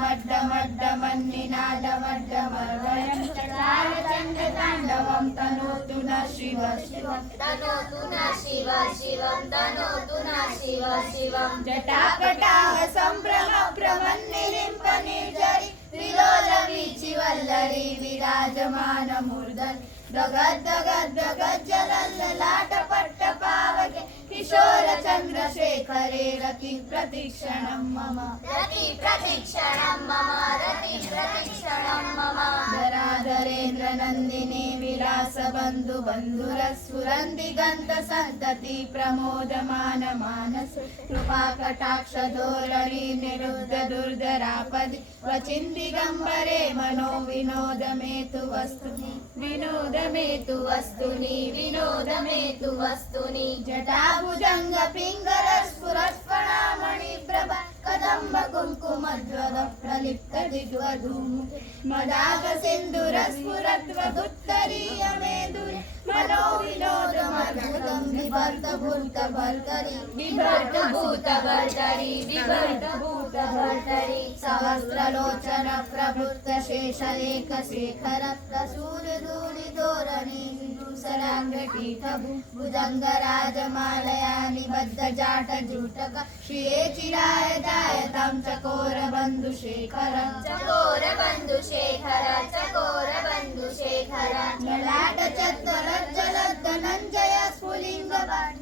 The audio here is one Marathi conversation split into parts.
मड्डमड्डमन्निनादमड्डमर्वयं चकार चण्डताण्डवं तनोतु न शिव तनोतु न शिव शिवं तनोतु न शिव शिवं जटाकटाह सम्भ्रम प्रमन्निलिम्पनिर्झरि विलोलवीचिवल्लरी विराजमानमूर्धनि दगद्दगद्दगज्जलल्ललाटपट्टपावके किशोर चन्द्रशेखरे रति प्रतीक्षणं मम रति प्रतीक्षणं मम रति प्रतीक्षणं मम धराधरेन्द्र नन्दिनी विलास बन्धु बन्धुरस्फुरन्दिगन्त सन्तति प्रमोदमान मानस कृपा कटाक्ष धोरणि निरुद्ध दुर्धरापदि वचिन्दिगम्बरे मनो विनोदमेतु वस्तुनि विनोदमेतु वस्तुनि विनोदमेतु वस्तुनि जटाभुजङ्ग पिङ्गल स्फुरत्फणामणि प्रभा कदम्ब कुङ्कुमध्वज प्रलिप्त दिग्वधूमुखे मदाग सिन्दूर स्फुरद्वगुत्तरीय मेदुरे मनो विनोदमद्भुतं बिभर्त भूत भर्तरि बिभर्त भूत भर्तरि बिभर्त भूत भर्तरि सहस्रलोचन प्रभुत्त शेषलेख शेखर प्रसूर धूलि धोरणि धूसराङ्गपीठ भुजङ्ग राजमालया निबद्ध जाट जूटक श्रिये चिराय जायतां चकोर बन्धुशेखर चकोर बन्धुशेखर चकोर बन्धुशेखर ललाट चत्वरज्जलद्धनञ्जय स्फुलिङ्ग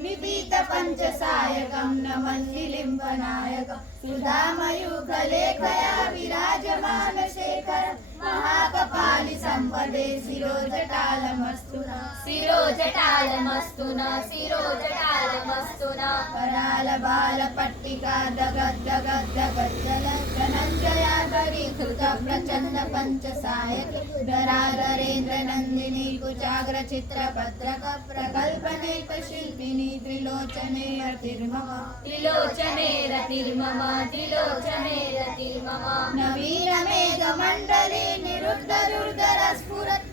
निपीत पञ्चसायकं नमन्निलिम्बनायकं सुधामयूखलेखया विराजमान शेखर महाकपालि सम्पदे शिरोजटालमस्तु न शिरोजटालमस्तु न शिरोजटालमस्तु न करालबालपट्टिका दगद्दगद्दगज्जल धनञ्जयाधरीकृत प्रचण्ड पञ्चसायके धराधरेन्द्र नन्दिनी कुचाग्र चित्रपत्रक प्रकल्पनेक शिल्पिनी त्रिलोचने रतिर्मम त्रिलोचने रतिर्मम त्रिलोचने रतिर्मम नवीन मेघमण्डले निरुद्ध दुर्धर स्फुरत्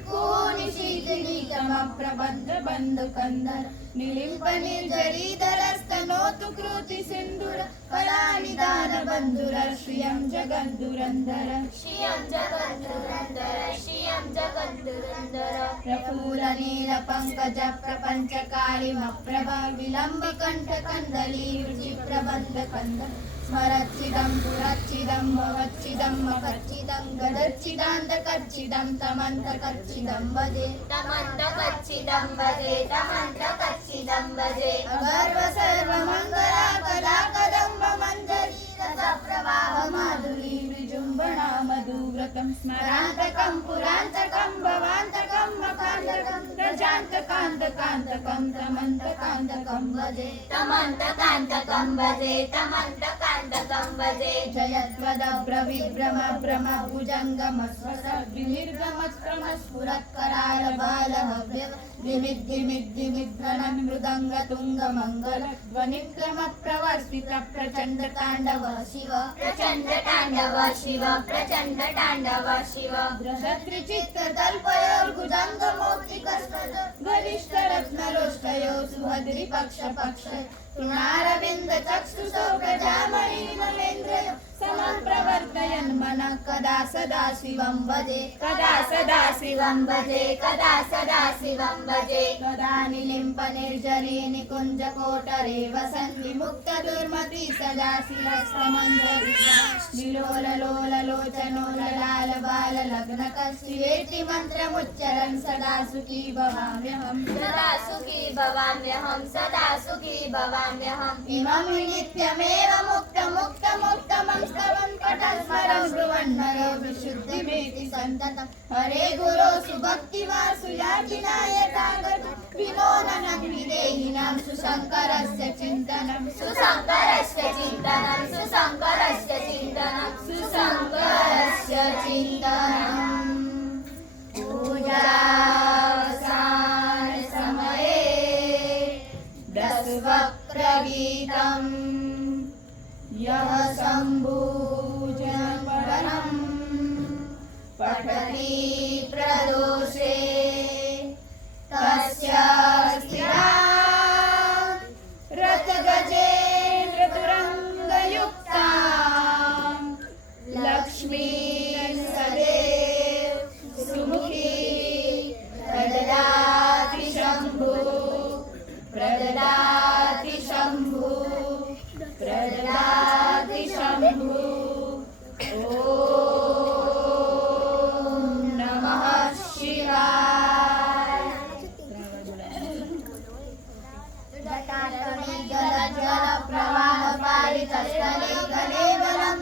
निशीलिनीकमप्रबन्ध बन्धुकन्धर निलिम्प निर्झरीधरस्तनोतु कृति सिन्दूर कलानिदान बन्धुर श्रियं जगद्दुरन्धर श्रियं जगद्दुरन्धर श्रियं जगद्दुरन्धर प्रफुल्ल नील पङ्कज प्रपञ्चकालिमप्रभ विलम्ब कण्ठ कन्दली रुचि प्रबन्ध कन्द स्मरच्चिदं पुरच्चिदं भवच्चिदं मकच्चिदं गदच्चिदान्तकच्चिदं तमन्तकच्चिदं भजे तमन्तकच्चिदं भजे तमन्तकच्चिदं भजे अगर्व सर्वमङ्गला कला कदम्ब मञ्जरी रसप्रवाह माधुरी विजृम्भणा मधुव्रतं स्मरान्तकं पुरान्तकं भवान्तकं मकान्तकं रजान्तकान्तकान्तकं तमन्तकान्तकं भजे तमन्तकान्तकं भजे तमन्तकान्तकं भजे जयत्वदभ्रविभ्रम भ्रम भुजङ्गमस्वस विनिर्गमस्क्रम स्फुरत्कराल बालहव्यव विमिद्धिमिद्धिमिध्वनं मृदङ्ग तुङ्गमङ्गल ध्वनिक्रम प्रवर्तित प्रचण्ड ताण्डव शिव प्रचण्ड ताण्डव शिव प्रचण्ड ताण्डव शिव दृशत्रिचित्ततल्पयोर्भुजङ्गमौक्तिकस्तज गरिष्ठरत्नलोष्टयो सुभद्रि पक्ष तृणारविन्द चक्षुषो प्रजामणि नमेन्द्रयो समं प्रवर्तयन् मनः कदा सदा शिवं भजे कदा सदा शिवं भजे कदा सदा शिवं भजे कदा निलिम्प निर्झरी निकुञ्ज कोटरे वसन् विमुक्त दुर्मति सदा शिरस्तमञ्जरी विलोल लोल लोचनो ललाल बाल लग्न कस्येति मन्त्रमुच्चरन् सदा सुखी भवाम्यहम् सदा सुखी भवाम्यहं सदा सुखी भवाम्यहम् इमं नित्यमेव मुक्तमुक्तमुत्तमं स्तवन् पठस्मरं ब्रुवन्नरो विशुद्धिमेति सन्ततं हरे गुरो सुभक्तिवासुयातिनाय तागत विनोदनं विदेहिनां सुशङ्करस्य चिन्तनं सुशङ्करस्य चिन्तनं सुशङ्करस्य चिन्तनं सुशङ्करस्य चिन्तनम् पूजावसान समये दशवक्त्रगीतम् यः शम्भुजनपरं पठति प्रदोषे तस्य स्थिरा रथगजेन्द्रतुरङ्गयुक्तां लक्ष्मी प्रददाति शम्भु प्रददाति शम्भु ॐ नमः शिवाय जटाटवी जलजल प्रवाह पारितस्थले कलेवरं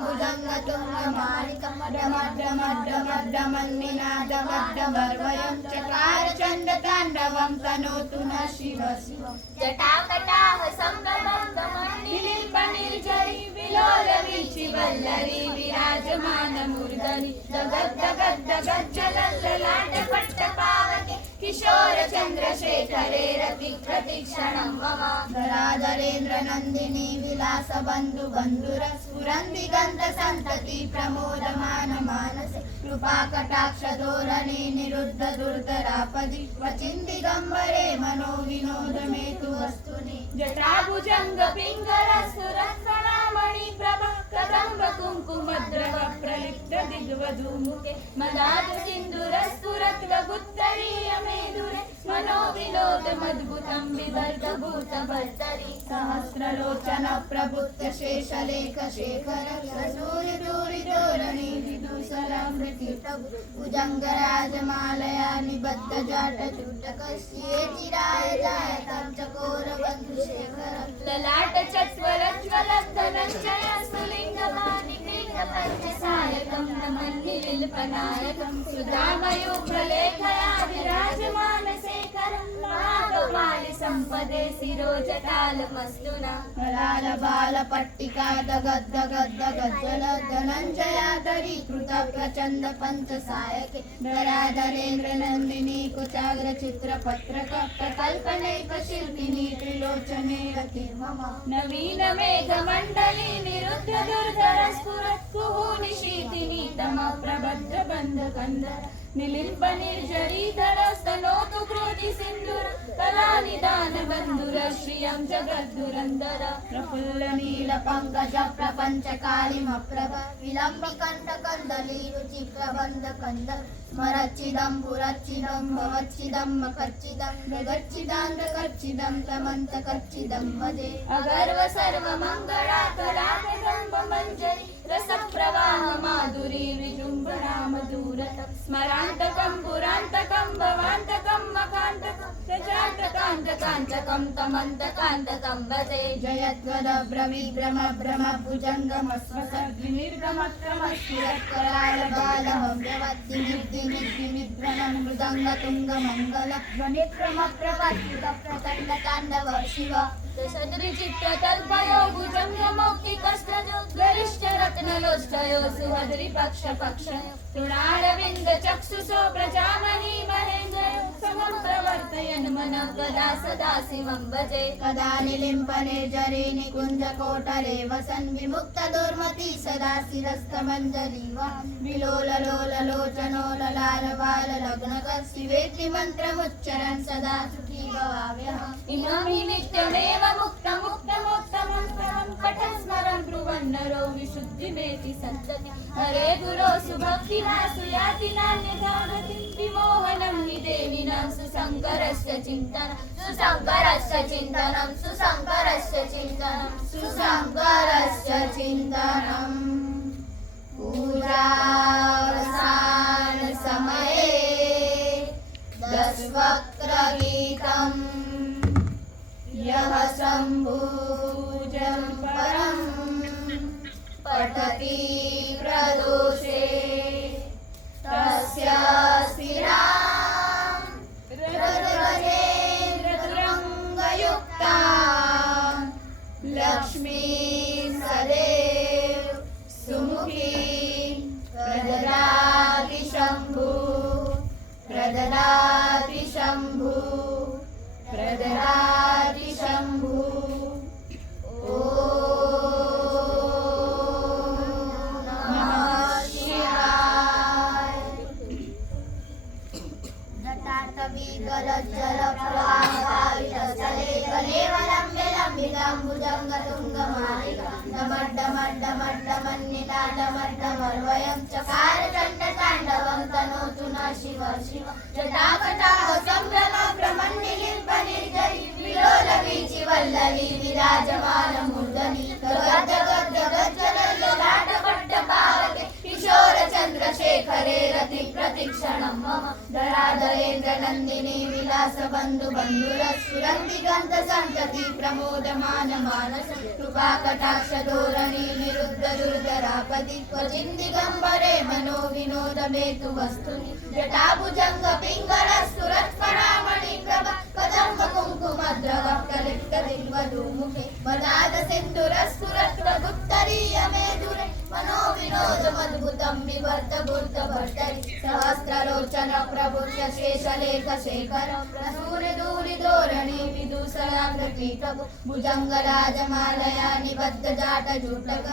भुजङ्गतुङ्गमालिकमड्डमड्डमड्डमड्डमन्निनादमड्डमर्वयं चकार चण्डताण्डवं तनोतु न शिव शिव जटाकटाह सम्भ्रमं विलोलवीचि वल्लरी विराजमानमूर्धनि जगद्दगद्दगज्जलल्ललाटपट्टपावके किशोर चन्द्रशेखरे रतिप्रतिक्षणं मम धराधरेन्द्रनन्दिनी विलास बन्धु बन्धुर स्फुरन्दिगन्त सन्तति प्रमोदमान मानसे कृपा कटाक्ष धोरणे निरुद्ध दुर्धरापदि वचिन्दिगम्बरे मनो विनोद मेतु वस्तुनि जटाभुजङ्ग पिङ्गल सुरत्फणामणि प्रभा कदम्ब कुङ्कुमद्रव प्रलिप्त दिग्वधूमुखे मदाद सिन्दूरस्फुरत्वगुत्तरीय मेधुरे मनो विनोद मद्भुतं बिभर्ग भूत भर्तरि सहस्रलोचन प्रभुत्य शेषलेख शेखर सूरि दूरि धोरणि विदूषरामृति भुजङ्गराजमालया निबद्ध जाट चूटकस्ये चिराय जायतां चकोर बन्धुशेखर ललाट चत्वरज्वल धनञ्जय सुलिङ्गमानि क्रीडपञ्चसायकं नमन्निलिल्पनायकं सुधामयूखलेखया विराजमानशेखरं महागोपालि सम्पदे शिरोजटालमस्तुना लाल बाल पट्टिका दगद्दगद्दगज्जल धनञ्जयाधरी कृत प्रचण्ड पञ्चसायके धराधरेन्द्र नन्दिनी कुचाग्र चित्रपत्रक प्रकल्पनैक शिल्पिनी त्रिलोचने रति मम नवीन मेघमण्डली निरुद्ध दुर्धर स्फुरत् कुहूनिशीतिनी तम प्रबद्ध बन्ध कन्धर निलिम्प निर्जरीधर स्तनोतु क्रोधि सिन्धुर कलानिदान बन्धुर श्रियं जगद्दुरन्धर प्रफुल्ल नील पङ्कज प्रपञ्च कालिमप्रभ विलम्बि कण्ठ कन्दली रुचि प्रबन्ध कन्द स्मरच्चिदं पुरच्चिदं भवच्चिदं मकच्चिदं मृगच्चिदान्धकच्चिदं तमन्तकच्चिदं भजे अगर्व सर्वमङ्गला कलाकदम्ब मञ्जरी रसप्रवाह माधुरी विजृम्भणा मधुरतं स्मरान्तकं पुरान्तकं भवान्तकं मकान्तकं प्रजान्तकान्तकान्तकं तमन्तकान्तकं भजे जयत्वद भ्रम भ्रम भुजङ्गमस्वसद्विनिर्गमक्रमस्फुरत्कराल बालहव्यवद्दिनिर्दिनिर्दिनिध्वनं मृदङ्गतुङ्गमङ्गल ध्वनिक्रम प्रवर्तित प्रचण्डताण्डव शिव दशद्रिचित्रतल्पयो भुजङ्गमौक्तिकस्तजो गरिष्ठ रत्नलोष्टयो सुहद्रि पक्ष तृणारविन्द चक्षुषो प्रजामही महेन्द्रयो समं प्रवर्तयन् मनः गदा सदा शिवं भजे कदा निलिम्पने जरे निकुञ्ज कोटरे वसन् विमुक्त दुर्मति सदा शिरस्तमञ्जलिव विलोललोललोचनो ललाल बाल लग्नक शिवेति मन्त्रमुच्चरन् सदा सुखी भवाम्यहम् इमं हि नित्यमेव मुक्तमुक्तमोत्तमं पठन् स्मरन् ब्रुवन् नरो विशुद्धिमेति सन्तति हरे गुरो सुभक्तिना सुयाति नान्यथा गतिं विमोहनं हि देविनां सुशङ्करस्य चिन्तनं सुशङ्करस्य चिन्तनं सुशङ्करस्य चिन्तनं सुशङ्करस्य चिन्तनम् पूजावसान समये दशवक्त्रगीतम् यः शम्भुजं परं पठति प्रदोषे तस्य स्थिरां रजगजेन्द्रतुरङ्गयुक्ता लक्ष्मीं सदैव सुमुखी प्रददाति शम्भु प्रददाति शम्भु प्रददाति शम्भु ॐ नमः शिवाय जटाटवीगलज्जल प्रवाहपावितस्थले कलेवरम्यलम्बितं भुजङ्गतुङ्गमालिकामड्डमड्डमड्डमन्निनादमड्डमर्वयं चकार चण्डताण्डवं तनोतु न शिव शिव जटाकटाह सम्भ्रम भ्रमन्निलिम्प निर्जरी नंदिनी विलास बंधु बंधुरस स्फुरन्दिगंत संतति प्रमोदमान मानस कृपा कटाक्ष धोरणी निरुद्ध दुर्धरापदि क्वचिन् दिगंबरे मनो विनोद मेतु वस्तुनि जटाभुजंग पिंगल सुरत्करामणि प्रभा कदम्ब कुङ्कुमद्रव प्रलिप्त दिग्वधूमुखे मदाद सिन्दूरस्फुरत् प्रगुप्तरीय मेधुरे मनो विनोद मद्भुतं विवर्त भूर्त भर्तरि सहस्रलोचन प्रभुत्य शेषलेख शेखर प्रसूरि दूरि धोरणि विदूषराग्रकीटक भुजङ्गराजमालया निबद्ध जाटजूटक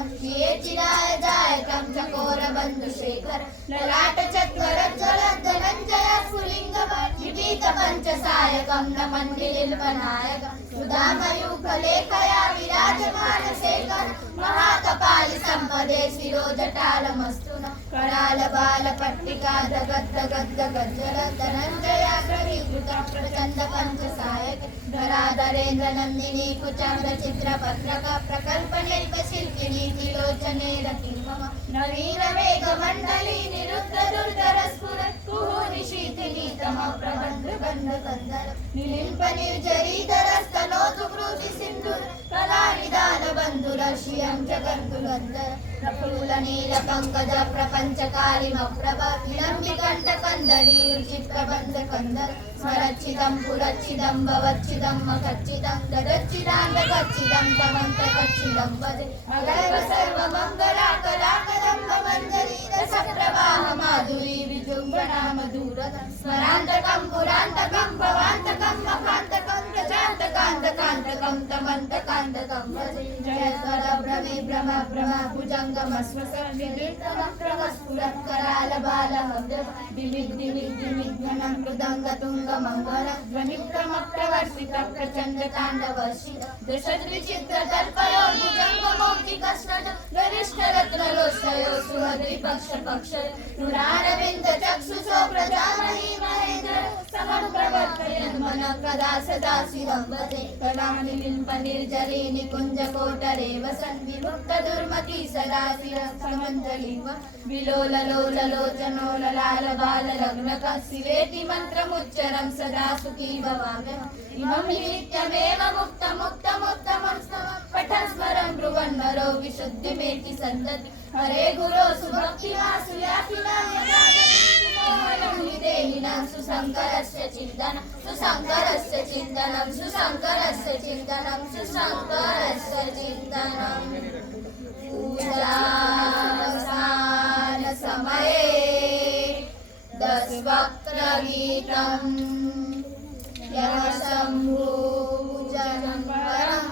चिराय जायतं चकोर बन्धुशेखर ललाट चत्वरज्ज्वल धनञ्जय स्फुलिङ्ग विभीत पञ्चसायकं नमन्निलिल्पनायक सुधामयूखलेखया विराजमान शेखर महाकपालि सम्पदे शिरोजटालमस्तु न कराल बाल पट्टिका जगद् जगद् गज्जल धनञ्जयाग्रहीकृत प्रचण्ड पञ्चसायक धराधरेन्द्र नन्दिनी कुचन्द्र चित्रपत्रक प्रकल्पनेक शिल्पिनी त्रिलोचने रतिर्मम नवीन मेघमण्डली निरुद्ध दुर्धर स्फुरत् कुहूनि शीतिनी तम प्रबन्ध गन्ध गन्धर निलिम्प निर्जरीधरस्तनोतु कृति सिन्धुर कलानिदान बन्धुरश्रियं जगद्गुगन्धर प्रफुल्ल नील पंकज प्रपञ्चकालिमप्रभ विलम्बिकण्ठ कन्दली रुचि प्रबन्ध कन्दर स्मरच्छिदं पुरच्छिदं भवच्छिदं मखच्छिदं ददच्छिदान्तकच्छिदं तमन्तकच्छिदं वदे अगर्व सर्वमङ्गला कलाकदम्ब मञ्जरी रसप्रवाह माधुरी विजृम्भणा मधुरत स्मरान्तकं पुरान्तकं भवान्तकं मखान्तकं प्रजान्तकान्तकान्तकं तमन्तकान्तकं वदे जयस्वर भ्रमे भ्रम भ्रमा भुजङ्गमस्वस विनिर्तवक्त्रवस्फुरत्कराल बालहव्यव दिमिद् दिमिद् दिमिद्घनं मृदङ्गतुङ्ग मंगल ध्वनिक्रमप्रवर्षित प्रचण्ड ताण्डवर्षि दशद्विचित्र तल्पयो भुजङ्गमौक्तिकस्रज गरिष्ठ रत्नलोष्टयो सुहृदि पक्ष पक्षय रुणारविन्द चक्षुषो प्रजामहि महेन्द्र समं प्रवर्तयन् मनः कदा सदा शिवं वदे कलानि लिम्प निर्जरी निकुञ्ज कोटरे वसन् विमुक्त दुर्मति सदा शिरसमञ्जलिव विलोल लोल लोचनो ललाल बाल लग्नक शिवेति मन्त्रमुच्चरं सदा सुखी भवाम्यहम् इमं नित्यमेव मुक्तमुत्तमं स्तवं पठन् स्मरन् ब्रुवन् नरो विशुद्धिमेति सन्तति हरे गुरो सुभक्तिमासुयापिनां यदागतिमोहनं विदेहिनां सुशङ्करस्य चिन्तनं सुशङ्करस्य चिन्तनं सुशङ्करस्य चिन्तनं सुशङ्करस्य चिन्तनं पूजावसान समये दशवक्त्रगीतम् यः शम्भुजनं परं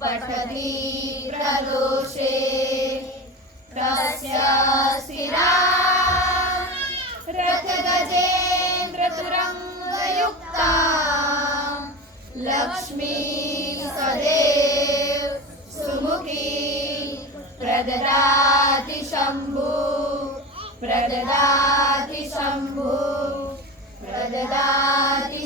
पठति प्रदोषे तस्य शिरा रथगजेन्द्रतुरङ्गयुक्ता लक्ष्मी सदैव सुमुखी प्रददाति शम्भु प्रददाति शम्भु प्रददाति